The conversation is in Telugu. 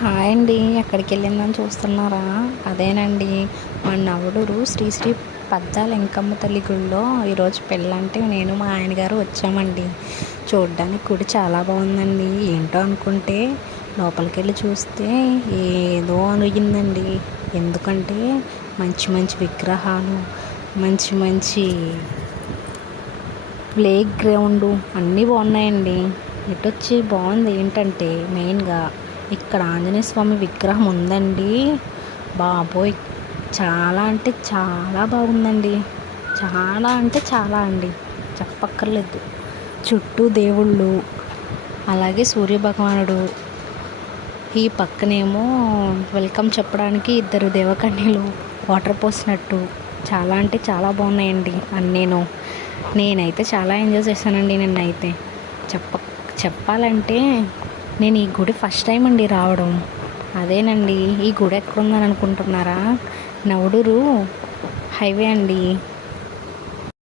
హాయ్ అండి. ఎక్కడికి వెళ్ళిందని చూస్తున్నారా? అదేనండి, మా నవడూరు శ్రీ శ్రీ పద్దాల వెంకమ్మ తల్లి గుడిలో ఈరోజు పెళ్ళంటే నేను మా ఆయన గారు వచ్చామండి. చూడ్డానికి గుడి చాలా బాగుందండి. ఏంటో అనుకుంటే లోపలికి వెళ్ళి చూస్తే ఏదో అనిగిందండి. ఎందుకంటే మంచి మంచి విగ్రహాలు, మంచి మంచి ప్లే గ్రౌండు అన్నీ బాగున్నాయండి. ఇటొచ్చి బాగుంది ఏంటంటే మెయిన్గా ఇక్కడ ఆంజనేయ స్వామి విగ్రహం ఉందండి. బాబోయ్, చాలా అంటే చాలా బాగుందండి. చాలా అంటే చాలా అండి, చెప్పక్కర్లేదు. చుట్టూ దేవుళ్ళు, అలాగే సూర్యభగవానుడు, ఈ పక్కనేమో వెల్కమ్ చెప్పడానికి ఇద్దరు దేవకన్యలు వాటర్ పోసినట్టు చాలా అంటే చాలా బాగున్నాయండి అన్నీను. నేనైతే చాలా ఎంజాయ్ చేశానండి నిన్నైతే. చెప్పాలంటే నేను ఈ గుడి ఫస్ట్ టైం అండి రావడం. అదేనండి, ఈ గుడి ఎక్కడుందని అనుకుంటున్నారా? నవడూరు హైవే అండి.